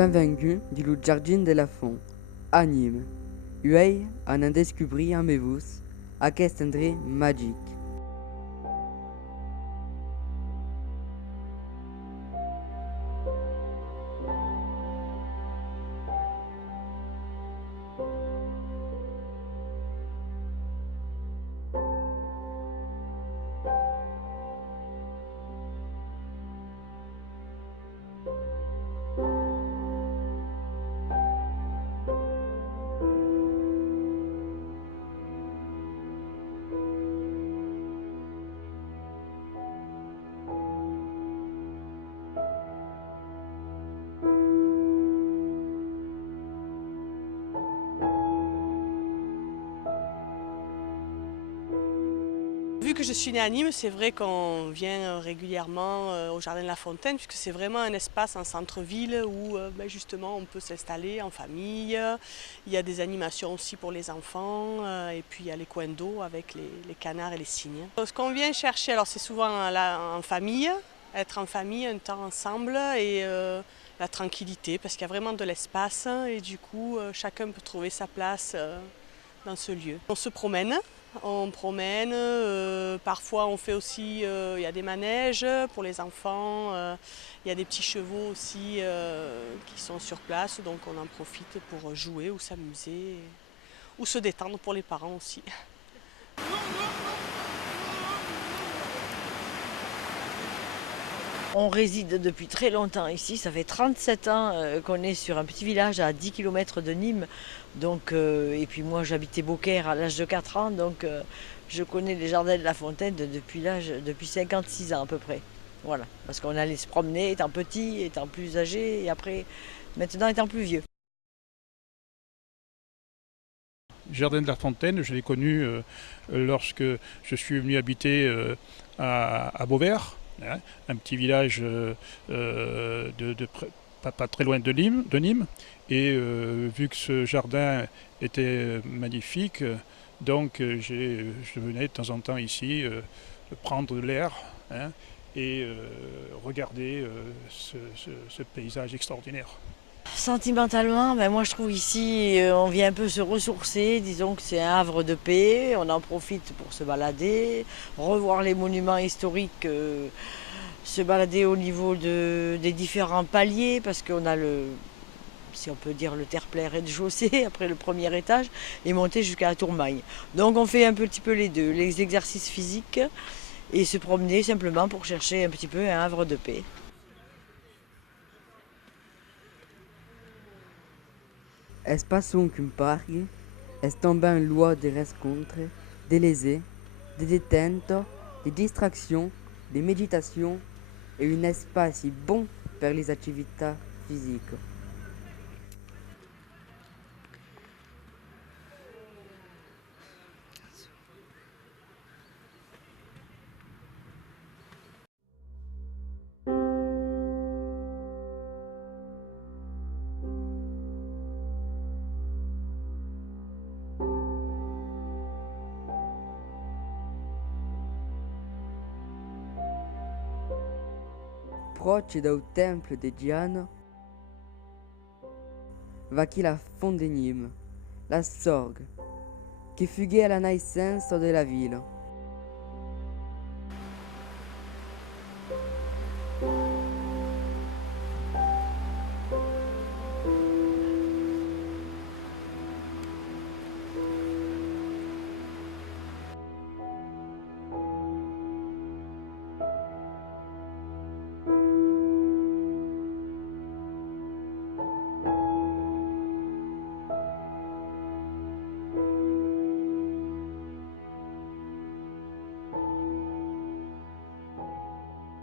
Benvengu dillo Giardin della Font, a Nîmes. Uei an un descubri amb vos aquest endré magic. Vu que je suis née à Nîmes, c'est vrai qu'on vient régulièrement au Jardin de la Fontaine, puisque c'est vraiment un espace en centre-ville où justement on peut s'installer en famille. Il y a des animations aussi pour les enfants, et puis il y a les coins d'eau avec les canards et les cygnes. Ce qu'on vient chercher, alors c'est souvent en famille, être en famille, un temps ensemble et la tranquillité, parce qu'il y a vraiment de l'espace et du coup chacun peut trouver sa place dans ce lieu. On promène, parfois on fait aussi, il y a des manèges pour les enfants, il y a des petits chevaux aussi qui sont sur place, donc on en profite pour jouer ou s'amuser, ou se détendre pour les parents aussi. On réside depuis très longtemps ici, ça fait 37 ans qu'on est sur un petit village à 10 km de Nîmes. Donc, et puis moi j'habitais Beaucaire à l'âge de 4 ans, donc je connais les jardins de la Fontaine depuis 56 ans à peu près. Voilà, parce qu'on allait se promener étant petit, étant plus âgé et après maintenant étant plus vieux. Jardin de la Fontaine, je l'ai connu lorsque je suis venu habiter à Beauvert, hein, un petit village pas très loin de Nîmes. Et vu que ce jardin était magnifique, donc je venais de temps en temps ici prendre l'air, hein, et regarder ce paysage extraordinaire. Sentimentalement, ben moi je trouve ici, on vient un peu se ressourcer, disons que c'est un havre de paix, on en profite pour se balader, revoir les monuments historiques, se balader au niveau des différents paliers, parce qu'on a si on peut dire le terre-plein rez-de-chaussée, après le premier étage, et monter jusqu'à la Tourmagne. Donc on fait un petit peu les deux, les exercices physiques et se promener simplement pour chercher un petit peu un havre de paix. Es passum qu'un parque, es também loi de rencontres, de laisser, de détente, de distraction, de méditation et un espace bon pour les activités physiques. Proche do temple de Diane, va qui la font de Nîmes, la sorgue, qui fuguait à la naissance de la ville.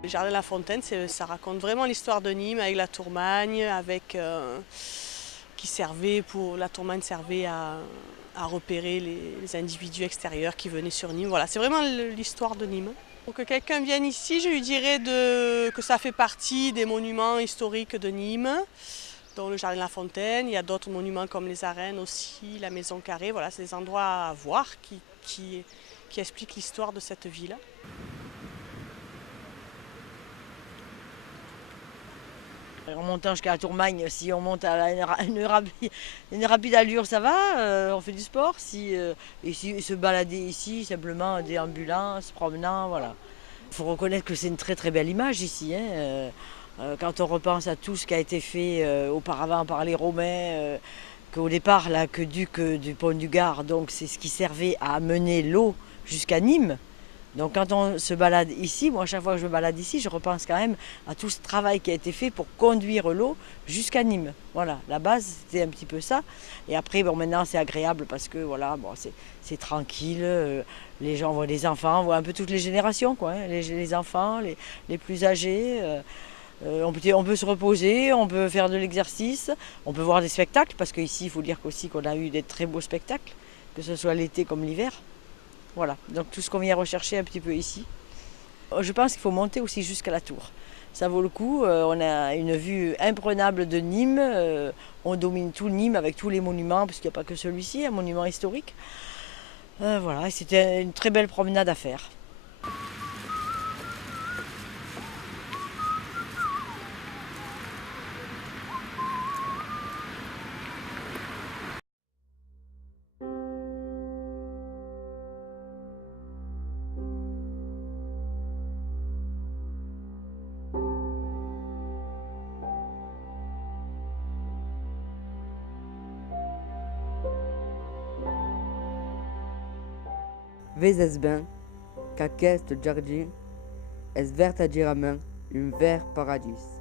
Le Jardin de la Fontaine, ça raconte vraiment l'histoire de Nîmes avec la Tourmagne, la Tourmagne servait à repérer les individus extérieurs qui venaient sur Nîmes. Voilà, c'est vraiment l'histoire de Nîmes. Pour que quelqu'un vienne ici, je lui dirais que ça fait partie des monuments historiques de Nîmes, dont le Jardin de la Fontaine. Il y a d'autres monuments comme les arènes aussi, la Maison Carrée. Voilà, c'est des endroits à voir qui expliquent l'histoire de cette ville. En montant jusqu'à la Tourmagne, si on monte à une rapide allure, ça va, on fait du sport. Et si se balader ici, simplement déambulant, se promenant, voilà. Il faut reconnaître que c'est une très très belle image ici. Quand on repense à tout ce qui a été fait auparavant par les Romains, qu'au départ l'aqueduc du pont du Gard, donc c'est ce qui servait à amener l'eau jusqu'à Nîmes. Donc quand on se balade ici, moi à chaque fois que je me balade ici, je repense quand même à tout ce travail qui a été fait pour conduire l'eau jusqu'à Nîmes. Voilà, la base c'était un petit peu ça. Et après, bon, maintenant c'est agréable parce que voilà, bon, c'est tranquille. Les gens voient les enfants, on voit un peu toutes les générations, quoi, hein, les enfants, les plus âgés. On peut se reposer, on peut faire de l'exercice, on peut voir des spectacles, parce qu'ici il faut dire aussi qu'on a eu des très beaux spectacles, que ce soit l'été comme l'hiver. Voilà, donc tout ce qu'on vient rechercher un petit peu ici. Je pense qu'il faut monter aussi jusqu'à la tour. Ça vaut le coup, on a une vue imprenable de Nîmes, on domine tout Nîmes avec tous les monuments, parce qu'il n'y a pas que celui-ci, un monument historique. Voilà, c'était une très belle promenade à faire. Vezes ben, qu'aquest jardin es vertadierament un vert paradis.